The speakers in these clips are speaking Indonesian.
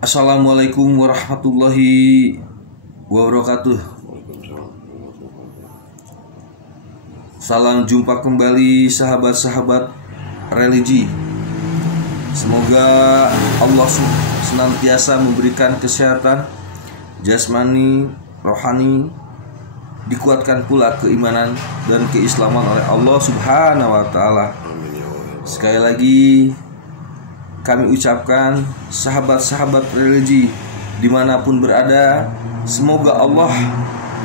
Assalamualaikum warahmatullahi wabarakatuh. Salam jumpa kembali sahabat-sahabat religi. Semoga Allah senantiasa memberikan kesehatan jasmani, rohani, dikuatkan pula keimanan dan keislaman oleh Allah Subhanahu wa Ta'ala. Sekali lagi kami ucapkan sahabat-sahabat religi dimanapun berada, semoga Allah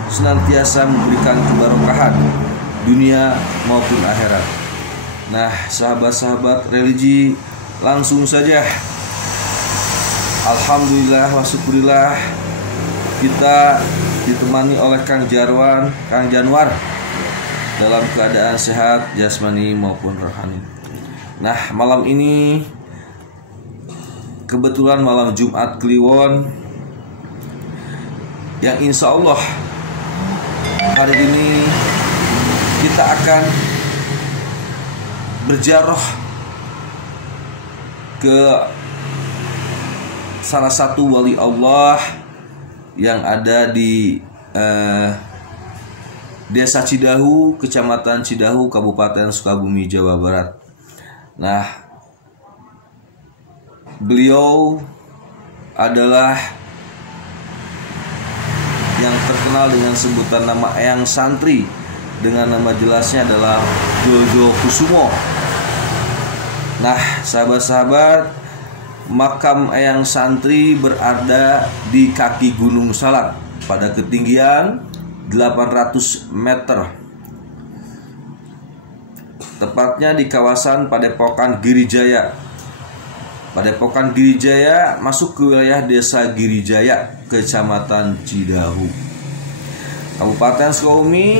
senantiasa memberikan keberkahan dunia maupun akhirat. Nah, sahabat-sahabat religi, langsung saja. Alhamdulillah wa syukurillah, kita ditemani oleh Kang Januar dalam keadaan sehat jasmani maupun rohani. Nah, malam ini kebetulan malam Jumat Kliwon yang insya Allah hari ini kita akan berziarah ke salah satu wali Allah yang ada di Desa Cidahu, Kecamatan Cidahu, Kabupaten Sukabumi, Jawa Barat. Nah, beliau adalah yang terkenal dengan sebutan nama Eyang Santri, dengan nama jelasnya adalah Joyo Kusumo. Nah, sahabat-sahabat, makam Eyang Santri berada di kaki Gunung Salak pada ketinggian 800 meter, tepatnya di kawasan Padepokan Girijaya. Padepokan Girijaya masuk ke wilayah Desa Girijaya, Kecamatan Cidahu, Kabupaten Sukabumi.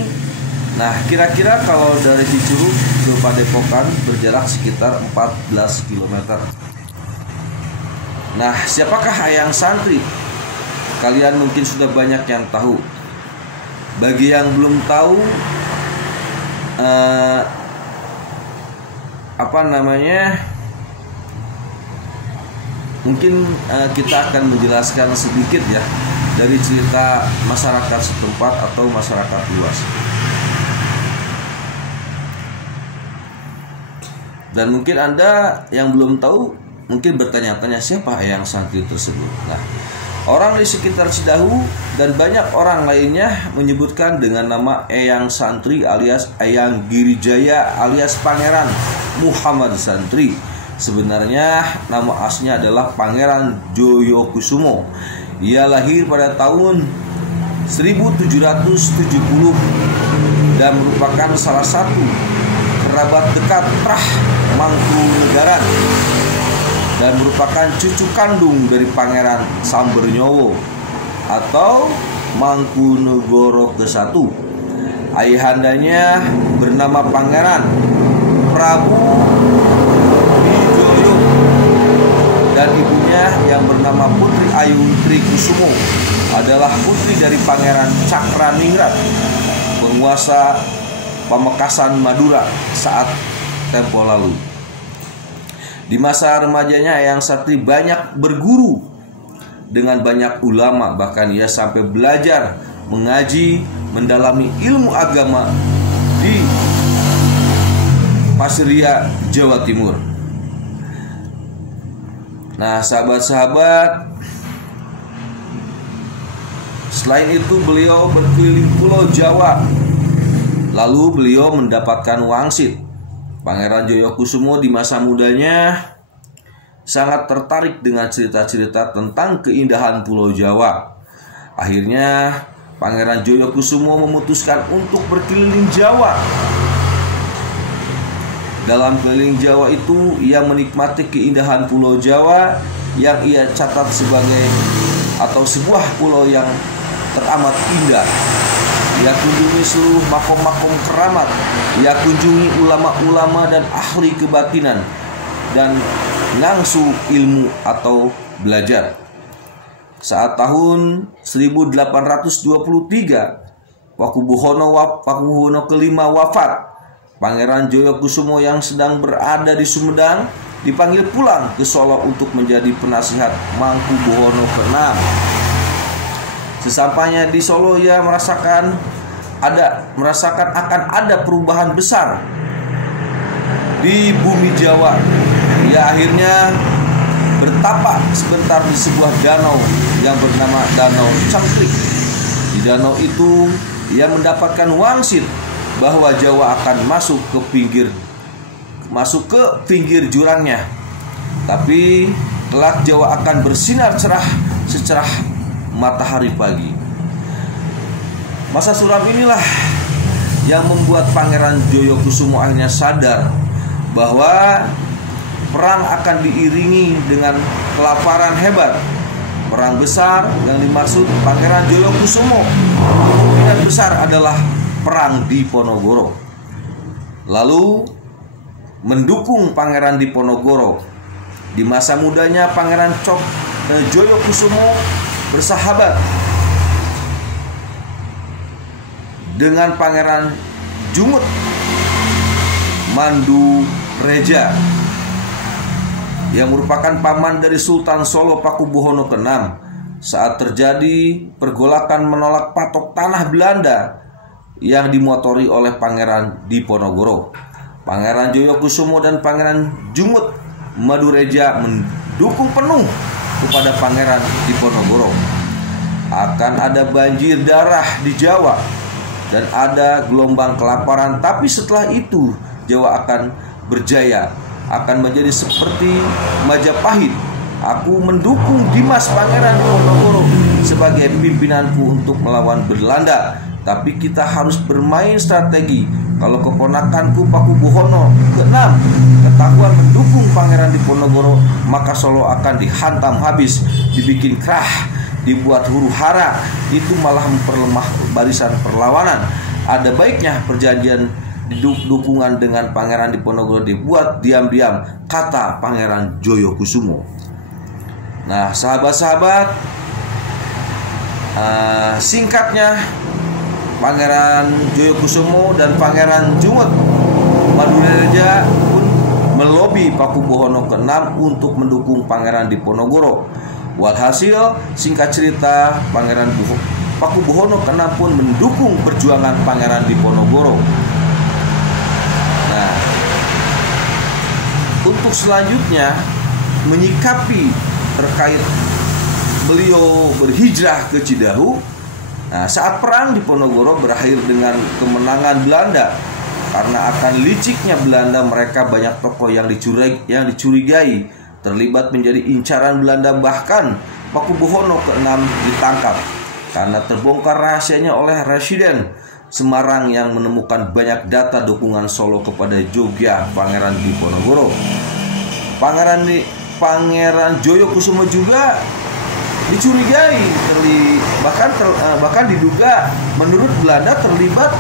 Nah, kira-kira kalau dari Cicurug ke Padepokan berjarak sekitar 14 km. Nah, siapakah Eyang Santri? Kalian mungkin sudah banyak yang tahu. Bagi yang belum tahu, mungkin kita akan menjelaskan sedikit ya dari cerita masyarakat setempat atau masyarakat luas. Dan mungkin Anda yang belum tahu mungkin bertanya-tanya, siapa Eyang Santri tersebut. Nah, orang di sekitar Cidahu dan banyak orang lainnya menyebutkan dengan nama Eyang Santri alias Eyang Girijaya alias Pangeran Muhammad Santri. Sebenarnya nama aslinya adalah Pangeran Joyo Kusumo. Ia lahir pada tahun 1770 dan merupakan salah satu kerabat dekat Prah Mangkunegaran dan merupakan cucu kandung dari Pangeran Sambernyowo atau Mangkunegoro ke-1. Ayahandanya bernama Pangeran Prabu dan ibunya yang bernama Putri Ayu Tri Kusumo adalah putri dari Pangeran Cakraningrat, penguasa Pamekasan Madura saat tempo lalu. Di masa remajanya, Eyang Santri banyak berguru dengan banyak ulama, bahkan ia sampai belajar mengaji, mendalami ilmu agama di Pasiria, Jawa Timur. Nah, sahabat-sahabat, selain itu beliau berkeliling Pulau Jawa. Lalu beliau mendapatkan wangsit. Pangeran Joyo Kusumo di masa mudanya sangat tertarik dengan cerita-cerita tentang keindahan Pulau Jawa. Akhirnya Pangeran Joyo Kusumo memutuskan untuk berkeliling Jawa. Dalam keliling Jawa itu, ia menikmati keindahan Pulau Jawa yang ia catat sebagai atau sebuah pulau yang teramat indah. Ia kunjungi seluruh makom-makom keramat. Ia kunjungi ulama-ulama dan ahli kebatinan dan ngangsu ilmu atau belajar. Saat tahun 1823, Pakubuwono kelima wafat. Pangeran Joyo Kusumo yang sedang berada di Sumedang dipanggil pulang ke Solo untuk menjadi penasihat Mangkubuwono ke-6. Sesampainya di Solo, ia merasakan akan ada perubahan besar di bumi Jawa. Ia akhirnya bertapa sebentar di sebuah danau yang bernama Danau Cangkrik. Di danau itu ia mendapatkan wangsit bahwa Jawa akan masuk ke pinggir jurangnya. Tapi kelak Jawa akan bersinar cerah secerah matahari pagi. Masa suram inilah yang membuat Pangeran Joyokusumo akhirnya sadar bahwa perang akan diiringi dengan kelaparan hebat. Perang besar yang dimaksud Pangeran Joyokusumo kemungkinan besar adalah perang Diponegoro. Lalu mendukung Pangeran Diponegoro. Di masa mudanya Pangeran Joyokusumo bersahabat dengan Pangeran Jumut Mandureja yang merupakan paman dari Sultan Solo Pakubuwono ke-6 saat terjadi pergolakan menolak patok tanah Belanda yang dimotori oleh Pangeran Diponegoro. Pangeran Joyokusumo dan Pangeran Jumut Mandureja mendukung penuh kepada Pangeran Diponegoro. Akan ada banjir darah di Jawa dan ada gelombang kelaparan, tapi setelah itu Jawa akan berjaya, akan menjadi seperti Majapahit. Aku mendukung Dimas Pangeran Diponegoro sebagai pimpinanku untuk melawan Belanda, tapi kita harus bermain strategi. Kalau keponakanku Pakubuwono ke-6 ketahuan mendukung Pangeran Diponegoro, maka Solo akan dihantam habis, dibikin krah, dibuat huru hara. Itu malah memperlemah barisan perlawanan. Ada baiknya perjanjian dukungan dengan Pangeran Diponegoro dibuat diam-diam, kata Pangeran Joyokusumo. Nah, sahabat-sahabat, singkatnya Pangeran Joyokusumo dan Pangeran Jumut Mandureja pun melobi Pakubuwono ke-6 untuk mendukung Pangeran Diponegoro. Walhasil, singkat cerita, Pangeran Pakubuwono ke-6 pun mendukung perjuangan Pangeran Diponegoro. Nah, untuk selanjutnya menyikapi terkait beliau berhijrah ke Cidahu. Nah, saat perang Diponegoro berakhir dengan kemenangan Belanda. Karena akan liciknya Belanda, mereka banyak tokoh yang dicurigai terlibat menjadi incaran Belanda. Bahkan Pakubuwono ke-6 ditangkap karena terbongkar rahasianya oleh Residen Semarang yang menemukan banyak data dukungan Solo kepada Jogja Pangeran Diponegoro. Pangeran Joyokusumo juga dicurigai bahkan diduga menurut Belanda terlibat.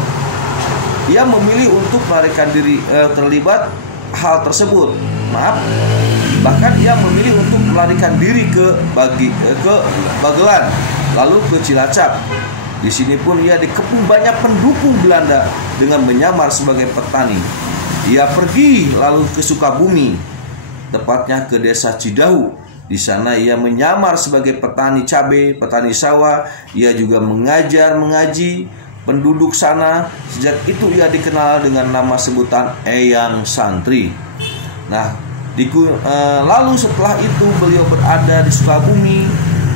Ia memilih untuk melarikan diri terlibat hal tersebut. Bahkan ia memilih untuk melarikan diri ke Bagelan, lalu ke Cilacap. Di sini pun ia dikepung banyak pendukung Belanda dengan menyamar sebagai petani. Ia pergi lalu ke Sukabumi, tepatnya ke desa Cidahu. Di sana ia menyamar sebagai petani cabai, petani sawah. Ia juga mengaji penduduk sana. Sejak itu ia dikenal dengan nama sebutan Eyang Santri. Nah, lalu setelah itu beliau berada di Sukabumi.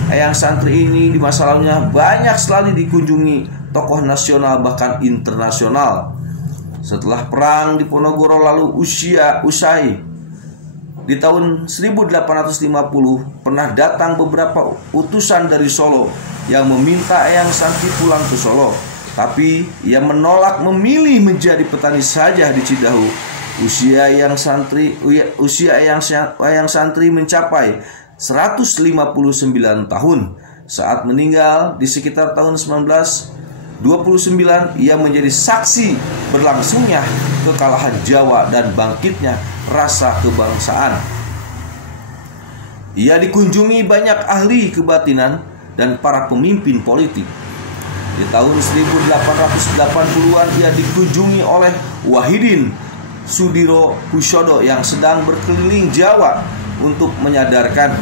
Eyang Santri ini di masa lalunya banyak sekali dikunjungi tokoh nasional bahkan internasional. Setelah perang Diponegoro lalu usai di tahun 1850 pernah datang beberapa utusan dari Solo yang meminta Eyang Santri pulang ke Solo. Tapi ia menolak, memilih menjadi petani saja di Cidahu. Usia Eyang Santri mencapai 159 tahun. Saat meninggal di sekitar tahun 1929, ia menjadi saksi berlangsungnya kekalahan Jawa dan bangkitnya rasa kebangsaan. Ia dikunjungi banyak ahli kebatinan dan para pemimpin politik. Di tahun 1880-an ia dikunjungi oleh Wahidin Sudiro Husodo yang sedang berkeliling Jawa untuk menyadarkan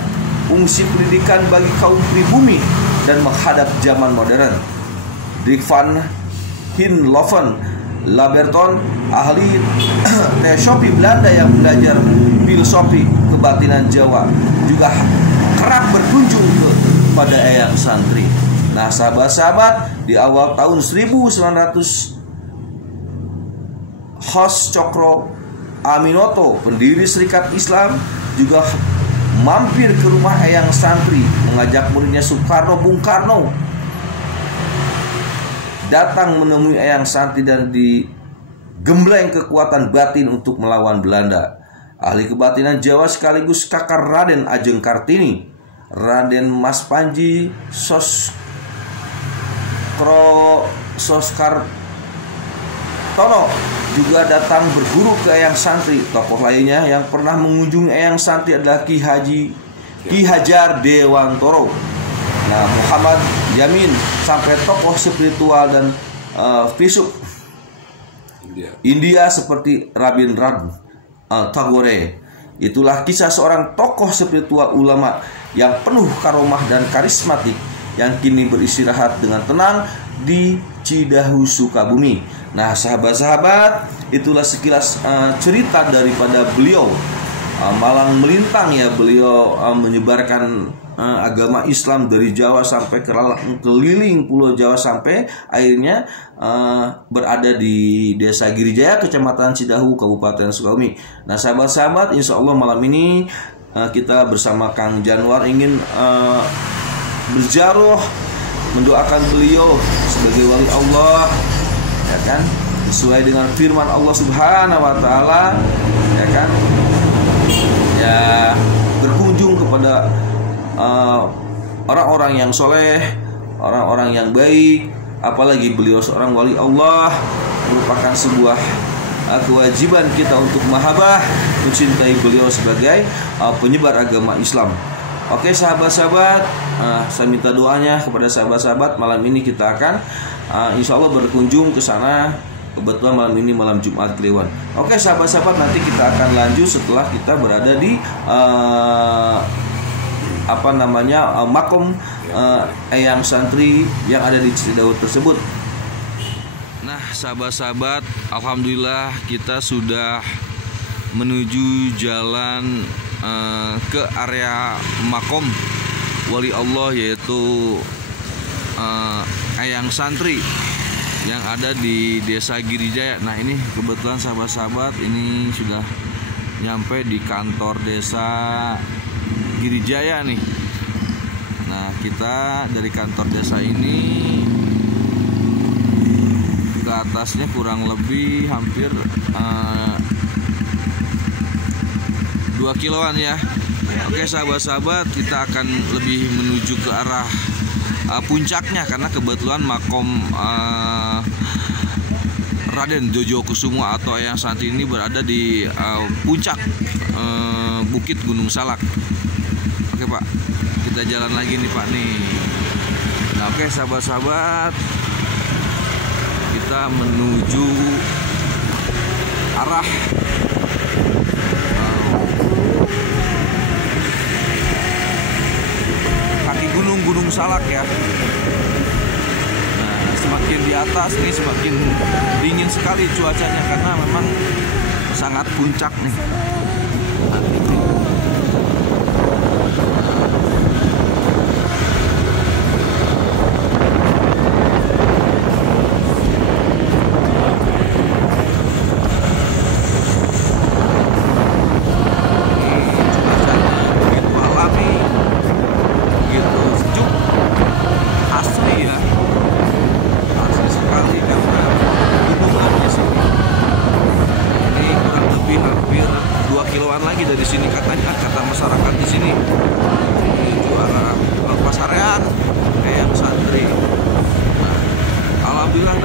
fungsi pendidikan bagi kaum pribumi dan menghadap zaman modern. Dick van Hinloven Laberton, ahli teosofi Belanda yang belajar filosofi kebatinan Jawa, juga kerap berkunjung kepada eyang santri. Nah, sahabat-sahabat, di awal tahun 1900, Hos Cokro Aminoto, pendiri Serikat Islam, juga mampir ke rumah eyang santri, mengajak muridnya Soekarno Bung Karno datang menemui eyang santri dan digembleng kekuatan batin untuk melawan Belanda. Ahli kebatinan Jawa sekaligus kakak Raden Ajeng Kartini, Raden Mas Panji Soskartono juga datang berguru ke eyang santri. Tokoh lainnya yang pernah mengunjungi eyang santri adalah Ki Hajar Dewantoro, nah, Muhammad Yamin, sampai tokoh spiritual dan filsuf India seperti Rabindranath Tagore. Itulah kisah seorang tokoh spiritual ulama yang penuh karomah dan karismatik yang kini beristirahat dengan tenang di Cidahu, Sukabumi. Nah, sahabat-sahabat, itulah sekilas cerita daripada beliau. Malang melintang ya, beliau menyebarkan agama Islam dari Jawa sampai keliling pulau Jawa sampai akhirnya berada di Desa Girijaya, Kecamatan Cidahu, Kabupaten Sukabumi. Nah, sahabat-sahabat, insya Allah malam ini kita bersama Kang Januar ingin berjaroh mendoakan beliau sebagai wali Allah, ya kan, sesuai dengan firman Allah Subhanahu wa taala, ya kan, ya, berkunjung kepada orang-orang yang soleh, orang-orang yang baik. Apalagi beliau seorang wali Allah, merupakan sebuah kewajiban kita untuk mahabbah, mencintai beliau sebagai penyebar agama Islam. Oke sahabat-sahabat, saya minta doanya kepada sahabat-sahabat. Malam ini kita akan insya Allah berkunjung ke sana. Kebetulan malam ini malam Jumat Kliwon. Oke sahabat-sahabat, nanti kita akan lanjut setelah kita berada di makom eyang santri yang ada di Cidahu tersebut. Nah sahabat-sahabat, alhamdulillah kita sudah menuju jalan ke area makom wali Allah, yaitu eyang santri yang ada di Desa Girijaya. Nah ini kebetulan sahabat-sahabat, ini sudah nyampe di kantor Desa Girijaya nih. Nah kita dari kantor desa ini ke atasnya kurang lebih hampir 2 kiloan ya. Oke sahabat-sahabat, kita akan lebih menuju ke arah puncaknya, karena kebetulan makom Raden Jojokusumo atau eyang santri ini berada di puncak Bukit Gunung Salak. Oke Pak, kita jalan lagi nih Pak nih. Nah oke sahabat-sahabat, kita menuju arah kaki Gunung Salak ya. Nah, semakin di atas nih semakin dingin sekali cuacanya, karena memang sangat puncak nih.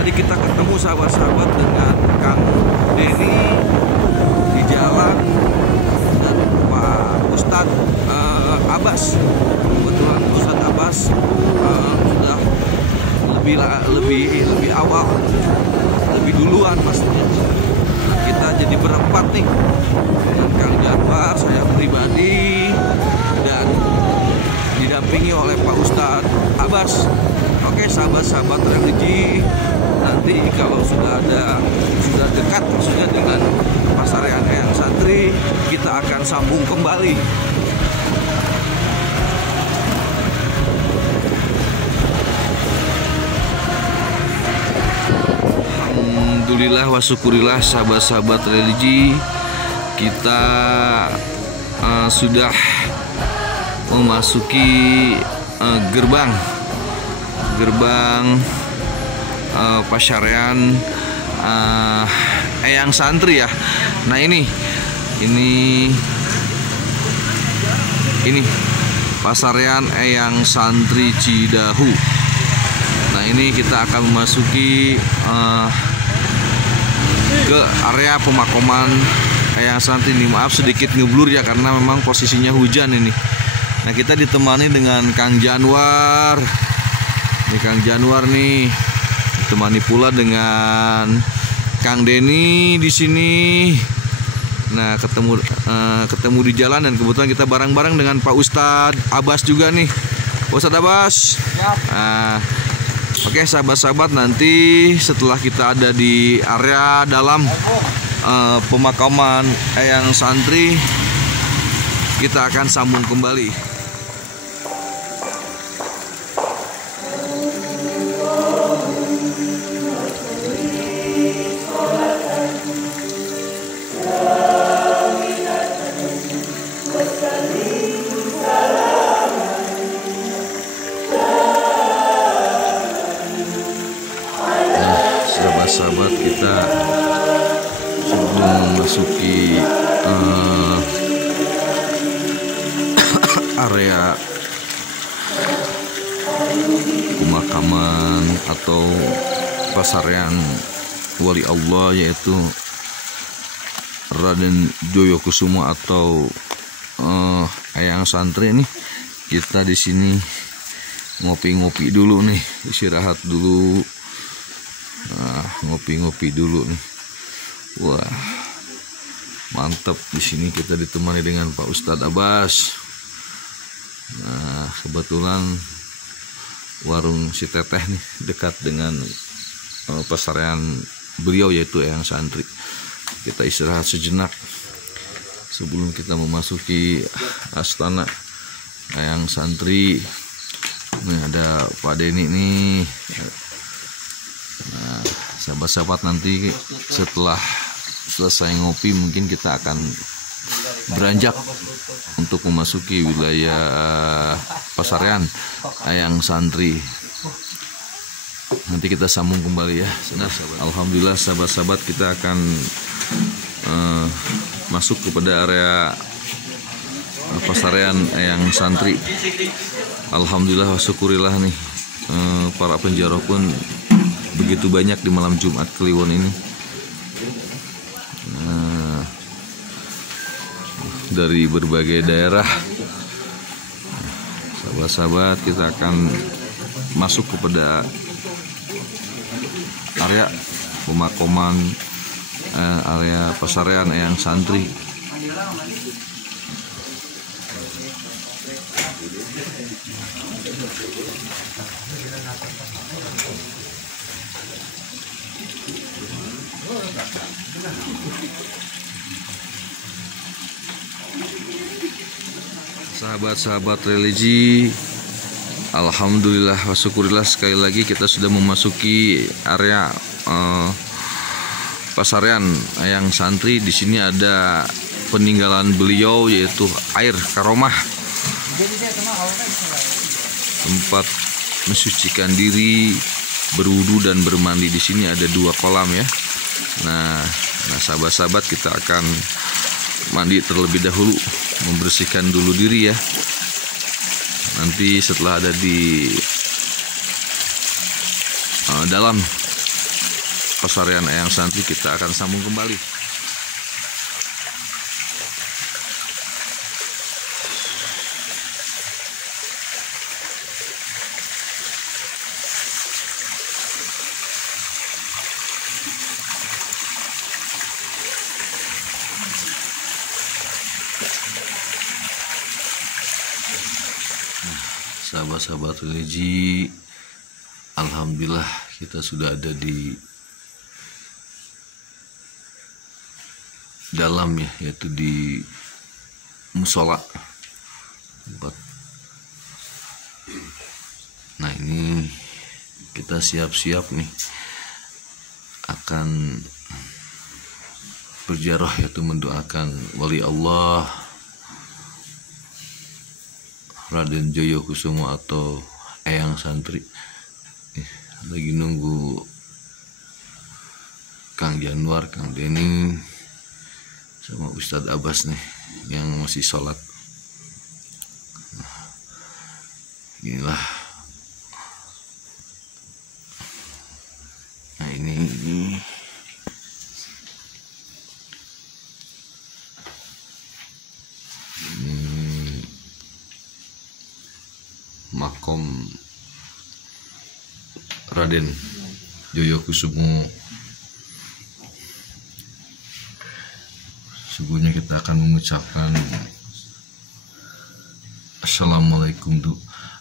Tadi kita ketemu sahabat-sahabat dengan Kang Denny di jalan dan Pak Ustadz Abbas. Kebetulan Ustadz Abbas sudah lebih awal, lebih duluan pastinya. Kita jadi berempat nih dengan Kang Januar, saya pribadi, dan didampingi oleh Pak Ustadz Abbas. Oke sahabat-sahabat religi, nanti kalau sudah dekat maksudnya dengan Pasaryan Eyang Santri, kita akan sambung kembali. Alhamdulillah wa syukurillah sahabat-sahabat religi, kita sudah memasuki gerbang Pasaryan Eyang Santri ya. Nah ini Pasaryan Eyang Santri Cidahu. Nah ini kita akan memasuki ke area pemakaman Eyang Santri ini. Maaf sedikit ngeblur ya karena memang posisinya hujan ini. Nah kita ditemani dengan Kang Januar. Ini Kang Januar nih, ditemani pula dengan Kang Denny di sini. Nah ketemu di jalan, dan kebetulan kita bareng-bareng dengan Pak Ustadz Abbas juga nih. Ustadz Abbas. Nah, oke sahabat-sahabat, nanti setelah kita ada di area dalam pemakaman Eyang Santri, kita akan sambung kembali. Sahabat, kita sudah memasuki area pemakaman atau Pasaryan Wali Allah, yaitu Raden Joyokusumo atau Eyang Santri nih. Kita di sini ngopi-ngopi dulu nih, istirahat dulu. Nah, ngopi-ngopi dulu nih. Wah, mantap. Di sini kita ditemani dengan Pak Ustadz Abbas. Nah, kebetulan warung si Teteh nih dekat dengan pasaryan beliau, yaitu Eyang Santri. Kita istirahat sejenak sebelum kita memasuki astana Eyang Santri. Nih ada Pak Denny nih. Nah, sahabat-sahabat, nanti setelah selesai ngopi mungkin kita akan beranjak untuk memasuki wilayah Pasaryan Eyang Santri. Nanti kita sambung kembali ya. Alhamdulillah sahabat-sahabat, kita akan masuk kepada area Pasaryan Eyang Santri. Alhamdulillah wa syukurillah nih, para penjara pun begitu banyak di malam Jumat Kliwon ini. Dari berbagai daerah. Sahabat-sahabat, kita akan masuk kepada area pemakaman area Pasaryan Eyang Santri. Sahabat-sahabat religi, alhamdulillah wa syukurillah, sekali lagi kita sudah memasuki area Pasaryan Eyang Santri. Di sini ada peninggalan beliau, yaitu air karomah, tempat mensucikan diri, berwudu dan bermandi. Di sini ada 2 kolam ya. Nah sahabat-sahabat, kita akan mandi terlebih dahulu, membersihkan dulu diri ya. Nanti setelah ada di dalam Pasaryan Eyang Santri, kita akan sambung kembali. sahabat-sahabat religi, alhamdulillah kita sudah ada di dalam ya, yaitu di musola tempat. Nah ini kita siap-siap nih akan berziarah, yaitu mendoakan wali Allah Raden Joyokusumo atau Eyang Santri. Lagi nunggu Kang Januar, Kang Denny sama Ustadz Abbas nih yang masih sholat. Inilah. Nah ini makom Raden Joyokusumo. Sebelumnya kita akan mengucapkan Assalamualaikum,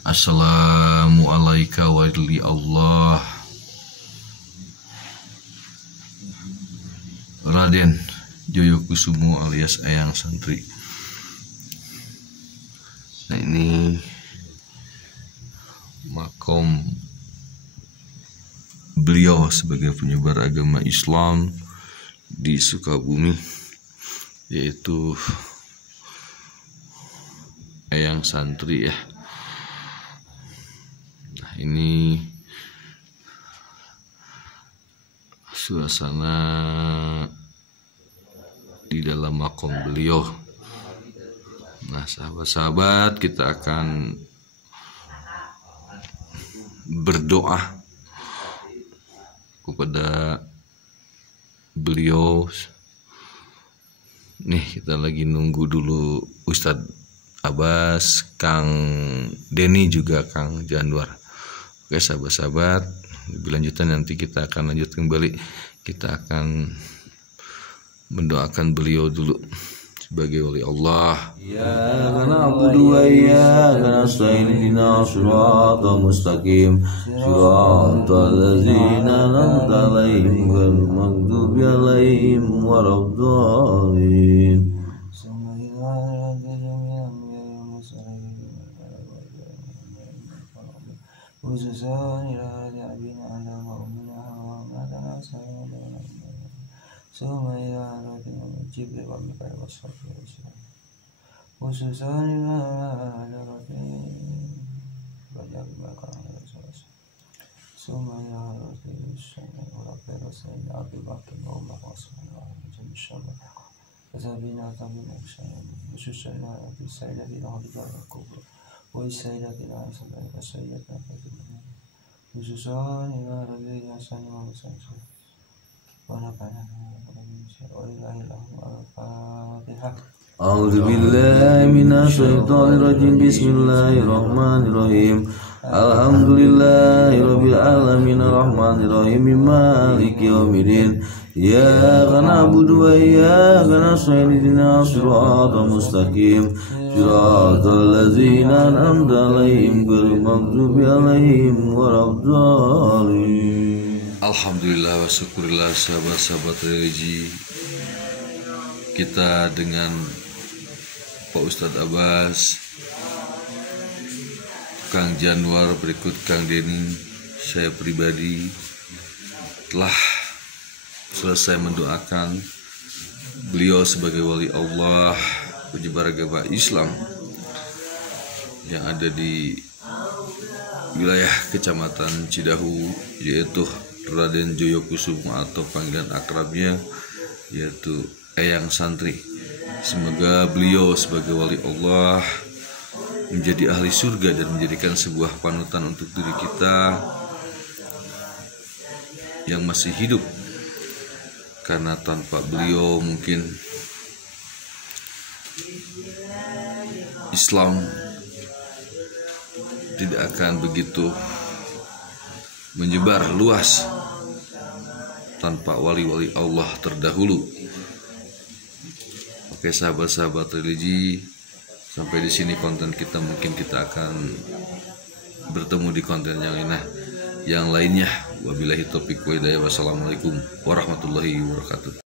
Assalamualaikum warahmatullahi Allah. Raden Joyokusumo alias Eyang Santri. Nah ini makom beliau sebagai penyebar agama Islam di Sukabumi, yaitu Eyang Santri ya. Nah ini suasana di dalam makom beliau. Nah sahabat-sahabat, kita akan berdoa kepada beliau. Nih kita lagi nunggu dulu Ustadz Abbas, Kang Denny juga Kang Januar. Oke sahabat-sahabat, lebih lanjutan nanti kita akan lanjut kembali. Kita akan mendoakan beliau dulu sebagai wali Allah. Ya kana abudu wa ya kana sayyidina shiratal mustaqim shiratal ladzina an'amta 'alaihim ghairil maghdubi alaihim waladdallin. A'udzu billahi minasy syaithanir rajim. Bismillahirrahmanirrahim. Alhamdulillahirabbil alamin arrahmanir rahim maliki yaumiddin. Iyyaka na'budu wa iyyaka nasta'in ihdinas siratal mustaqim siratal ladzina an'amta 'alaihim ghairil maghdubi alaihim waladdallin. Alhamdulillah wa syukurillah sahabat-sahabat religi. Kita dengan Pak Ustadz Abbas, Kang Januar, berikut Kang Denny, saya pribadi telah selesai mendoakan beliau sebagai wali Allah, penyebar agama Islam yang ada di wilayah Kecamatan Cidahu, yaitu Raden Joyokusumo atau panggilan akrabnya yaitu Eyang Santri. Semoga beliau sebagai wali Allah menjadi ahli surga dan menjadikan sebuah panutan untuk diri kita yang masih hidup, karena tanpa beliau mungkin Islam tidak akan begitu menyebar luas tanpa wali-wali Allah terdahulu. Oke sahabat-sahabat religi, Sampai di sini konten kita, mungkin kita akan bertemu di konten yang lainnya. Wabillahi taufiq wa hidayah. Wassalamualaikum warahmatullahi wabarakatuh.